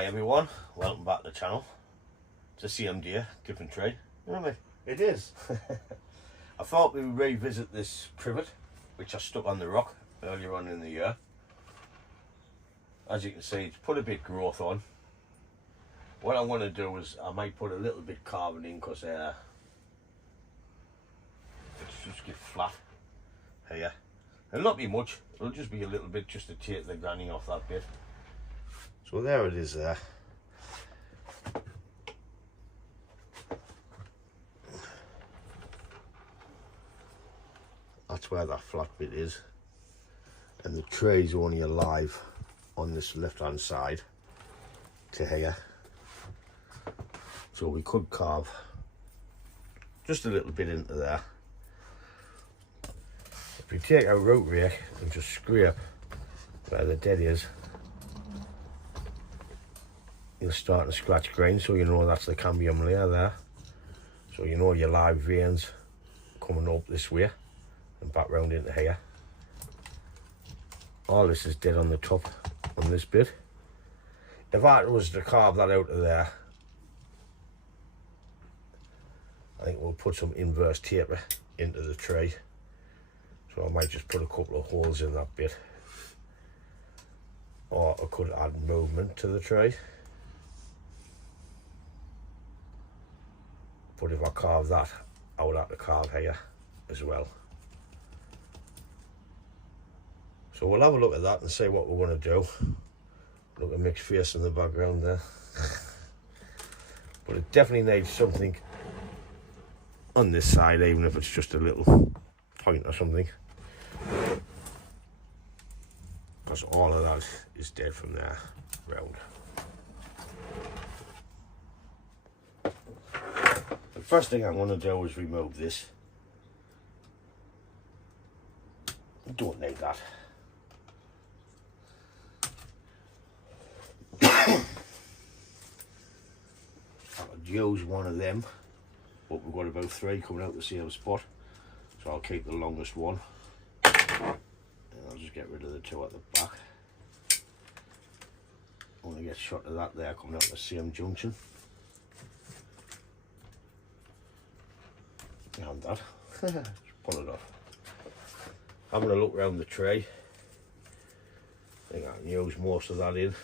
Hi everyone, welcome back to the channel. It's the same day, different tree. You know what I mean? It is. I thought we would revisit this privet, which I stuck on the rock earlier on in the year. As you can see, it's put a bit growth on. What I want to do is I might put a little bit carving in because it's just get flat here. It'll not be much, it'll just be a little bit just to take the granny off that bit. So there it is there. That's where that flat bit is. And the tree's only alive on this left hand side to here. So we could carve just a little bit into there. If we take our root rake and just scrape where the dead is, you'll start to scratch grain, so you know that's the cambium layer there. So you know your live veins coming up this way and back round into here. All this is dead on the top on this bit. If I was to carve that out of there, I think we'll put some inverse taper into the tree. So I might just put a couple of holes in that bit. Or I could add movement to the tree. But if I carve that, I would have to carve here as well. So we'll have a look at that and see what we want to do. Look at Mick's face in the background there. But it definitely needs something on this side, even if it's just a little point or something. Because all of that is dead from there round. The first thing I want to do is remove this. Don't need that. I could use one of them, but we've got about 3 coming out the same spot, so I'll keep the longest one and I'll just get rid of the 2 at the back. I want to get a shot of that there coming out the same junction. And that. Just pull it off. Having a look around the tree, I think I can use most of that in.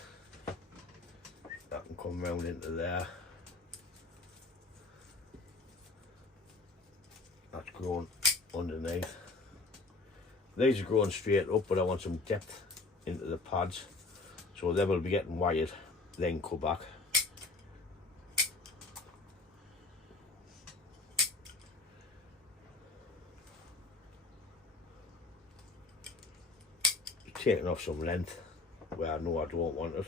That can come round into there. That's grown underneath. These are growing straight up, but I want some depth into the pads, so they will be getting wired, then cut back. Taking off some length where I know I don't want it.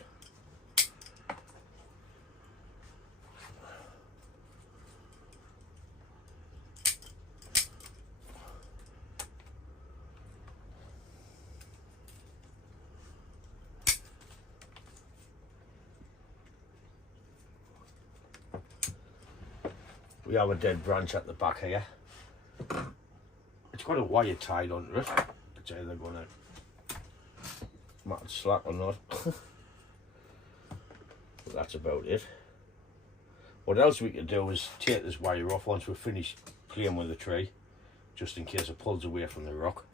We have a dead branch at the back here. It's got a wire tied under it. It's either going to match slack or not. But that's about it. What else we can do is take this wire off once we're finished playing with the tree, just in case it pulls away from the rock.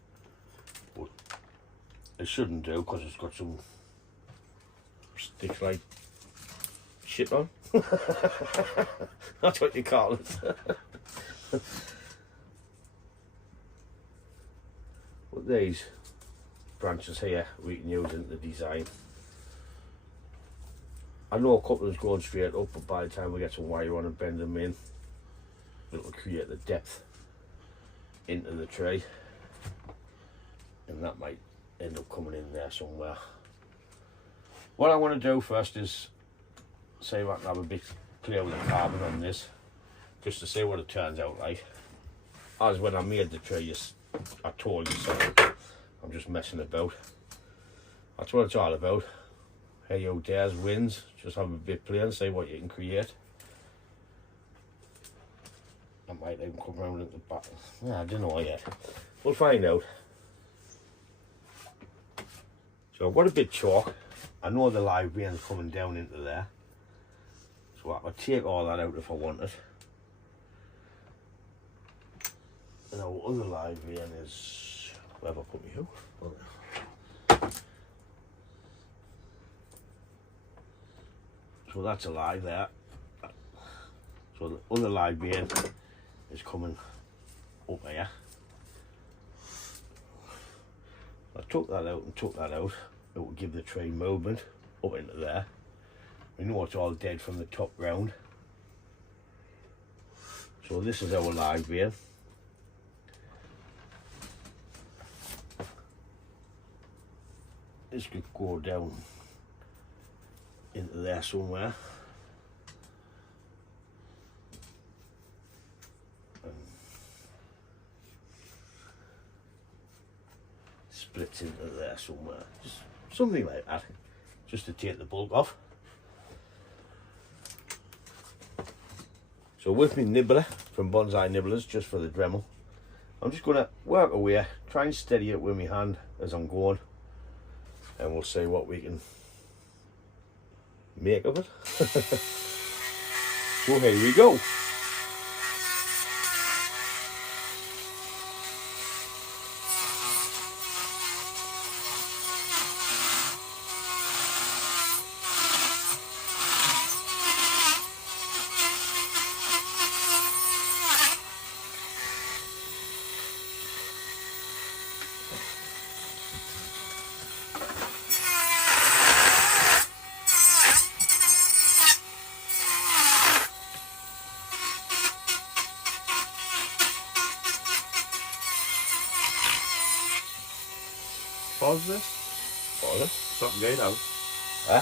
But it shouldn't do because it's got some sticks like shit on. That's what you call it. But these branches here we can use in the design. I know a couple is going straight up, but by the time we get some wire on and bend them in, it'll create the depth into the tree, and that might end up coming in there somewhere. What I want to do first is see if I can have a bit clear with the carbon on this, just to see what it turns out like. As when I made the tree, I told you so. I'm just messing about. That's what it's all about. Hey yo dares wins. Just have a bit play and see what you can create. I might even come round at the back. Yeah, I don't know yet. We'll find out. So I've got a bit chalk I know the live vein's coming down into there, so I could take all that out if I wanted. And our other live vein is, where have I put my hook? So that's a live there. So the other live vein is coming up here. I took that out and took that out. It will give the tray movement up into there. We know it's all dead from the top round. So this is our live vein. This could go down into there somewhere. Splits into there somewhere. Just something like that. Just to take the bulk off. So with my nibbler from Bonsai Nibblers, just for the Dremel, I'm just going to work away, try and steady it with my hand as I'm going, and we'll see what we can make of it. So here we go. Pause this? Pause it. Something going out. Huh?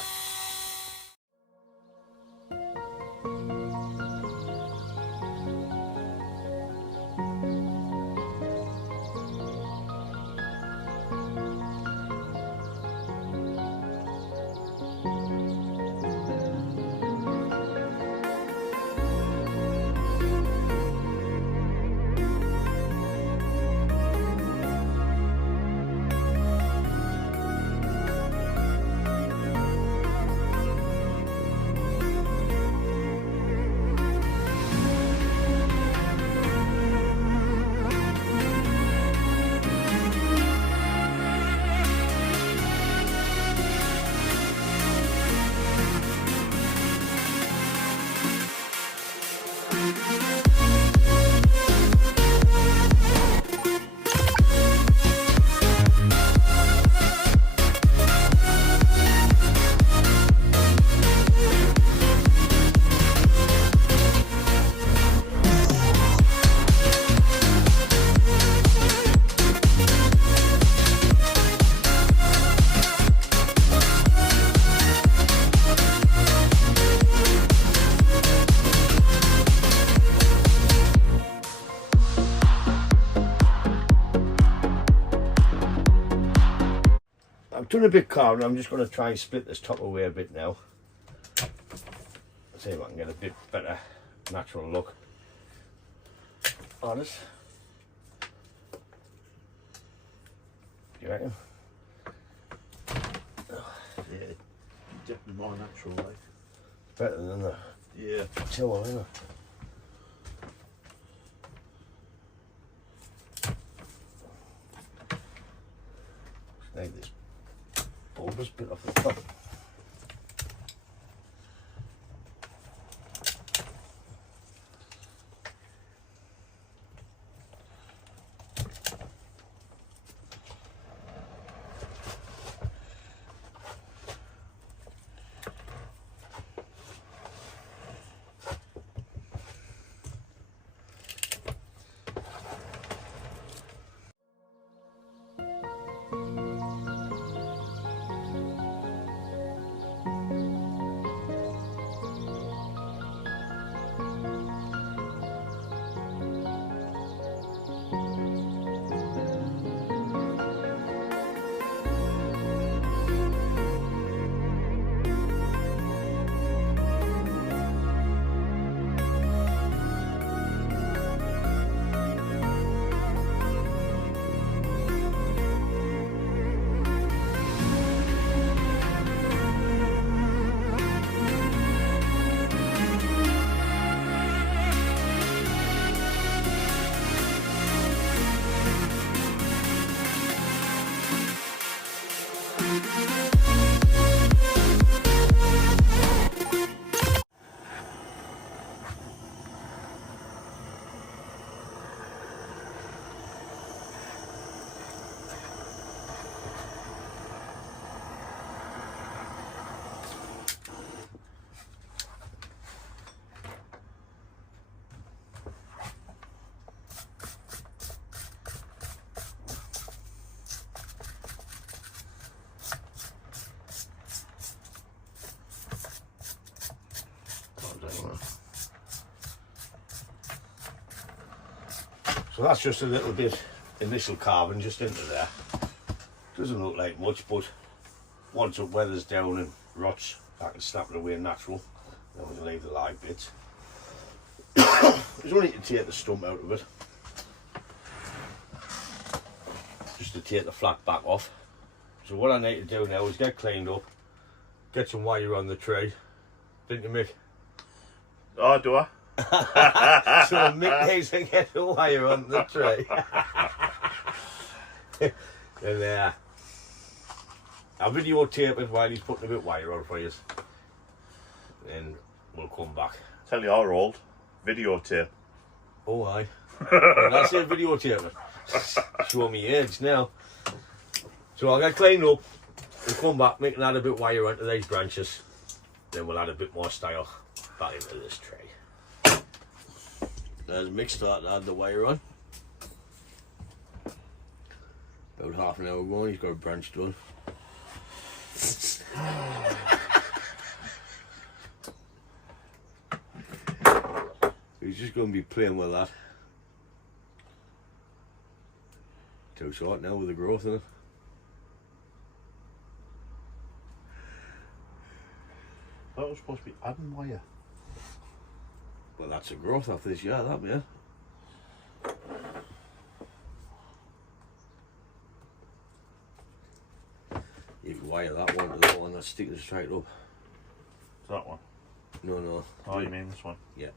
I've done a bit carving. I'm just going to try and split this top away a bit now. See if I can get a bit better natural look on it. You reckon? Yeah, definitely more natural, like. Better than the Yeah. tiller, isn't it? Snag this bulbous bit off the top. So that's just a little bit initial carving just into there. Doesn't look like much, but once it weathers down and rots, I can snap it away natural. Then we can leave the live bits. There's only to take the stump out of it. Just to take the flat back off. So what I need to do now is get cleaned up, get some wire on the tree. Didn't you, Mick? Oh, do I? So Mick needs to get the wire on the tree. And I'll videotape it while he's putting a bit of wire on for you. Then we'll come back. Tell you how old. Videotape. Oh, aye. When I say videotape it, show me age now. So I'll get cleaned up, we'll come back, make add a bit of wire onto these branches, then we'll add a bit more style back into this tray. There's Mick starting to add the wire on. About half an hour ago, he's got a branch done. He's just going to be playing with that. Too short now with the growth in it. That was supposed to be adding wire. Well, that's a growth off this year, that man. You can wire that one to that one that's sticking straight up. That one? No. Oh, you mean this one? Yeah.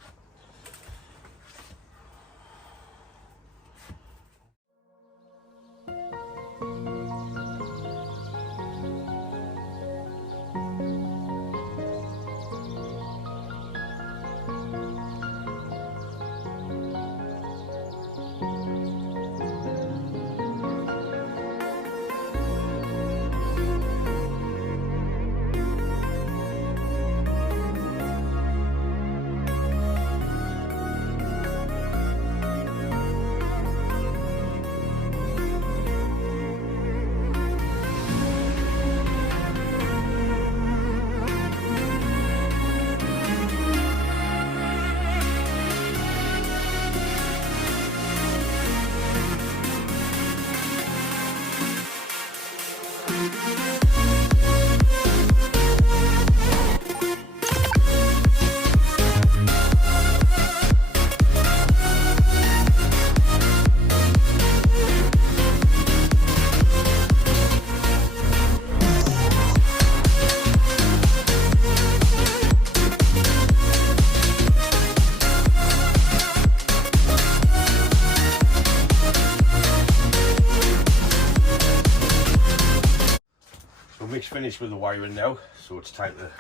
Mick's finished with the wiring now, so it's time to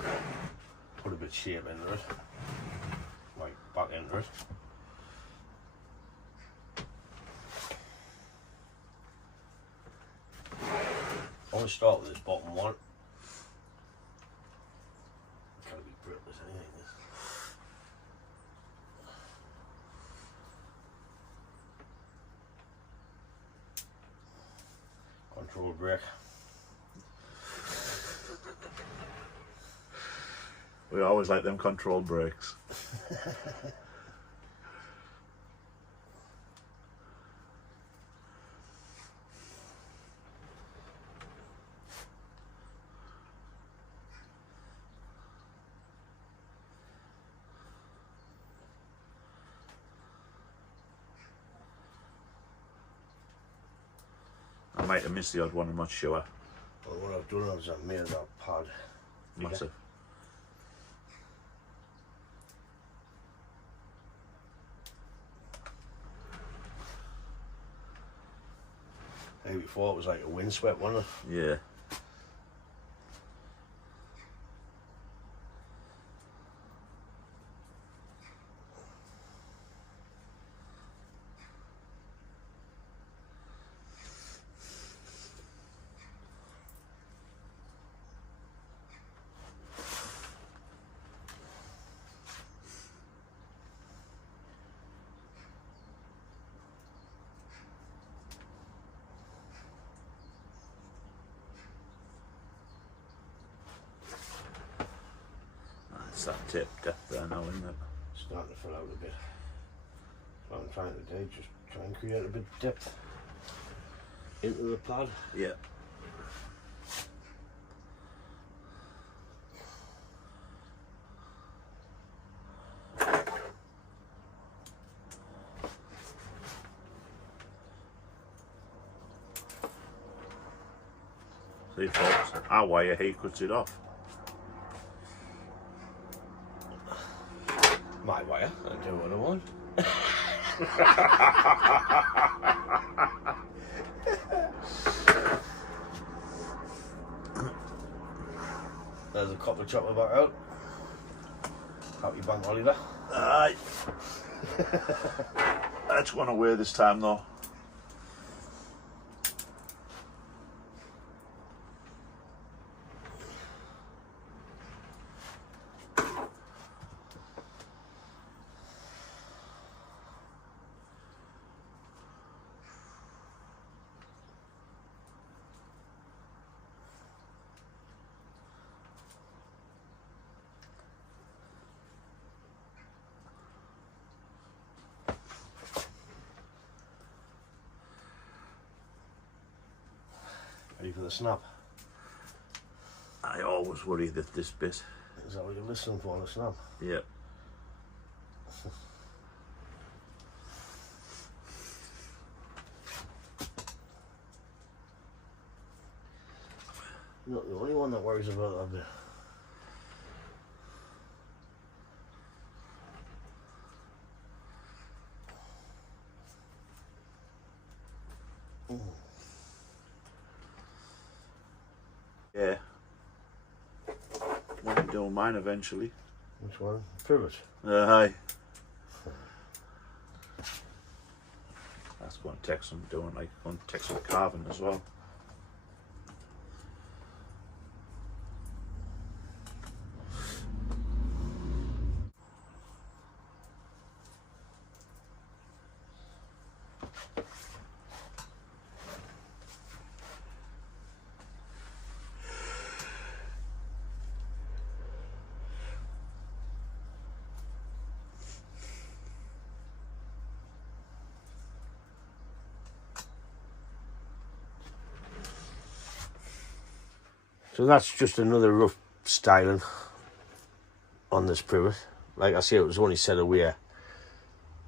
put a bit of shape into it, like back into it. I want to start with this bottom one. It can't be brick as anything. This. Control brick. We always like them control brakes. I might have missed the odd one, I'm not sure. Well, what I've done is I've made that pad Massive. Hey, before it was like a windswept, wasn't it? Yeah. It's that tip depth there now, isn't it? Starting to fill out a bit. As long I'm trying to do, just try and create a bit of depth into the pad. Yeah. See folks, our wire, he cuts it off. My wire, I do what I want. There's a copper chopper back out. Happy bank holiday. Aye. That's gone away this time though. Ready for the snap? I always worry that this bit. Is that what you're listening for, the snap? Yep. You're not the only one that worries about that bit. Yeah. Want to do mine eventually. Which one? Pivot. Aye. That's going to take some doing, like going to take some carving as well. So that's just another rough styling on this privet. Like I say, it was only set away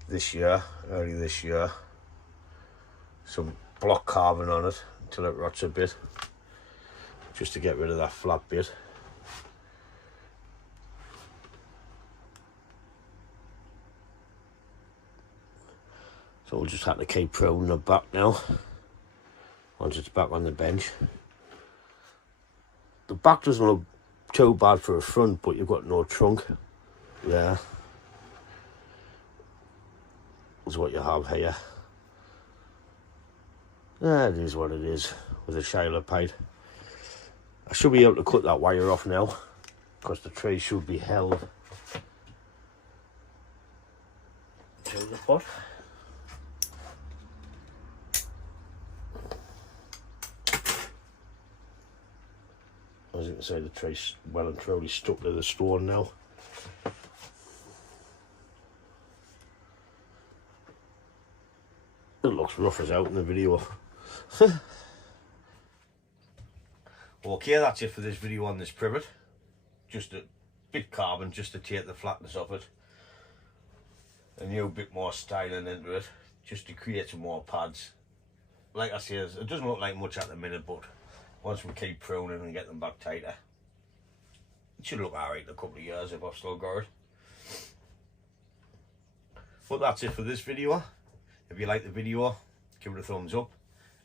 this year, early this year. Some block carving on it until it rots a bit, just to get rid of that flat bit. So we'll just have to keep pruning it back now, once it's back on the bench. The back doesn't look too bad for a front, but you've got no trunk. Yeah. That's what you have here. Yeah, it is what it is with a Shiloh pipe. I should be able to cut that wire off now, because the tray should be held to the pot. As you can see, the tray's well and truly stuck to the stone now. It looks rough as out in the video. Okay, that's it for this video on this privet. Just a bit carbon, just to take the flatness of it. A new bit more styling into it, just to create some more pads. Like I say, it doesn't look like much at the minute, but once we keep pruning and get them back tighter, it should look alright in a couple of years if I've still got it. But that's it for this video. If you like the video, give it a thumbs up.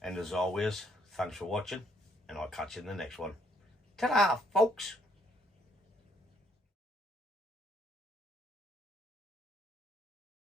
And as always, thanks for watching, and I'll catch you in the next one. Ta-da, folks!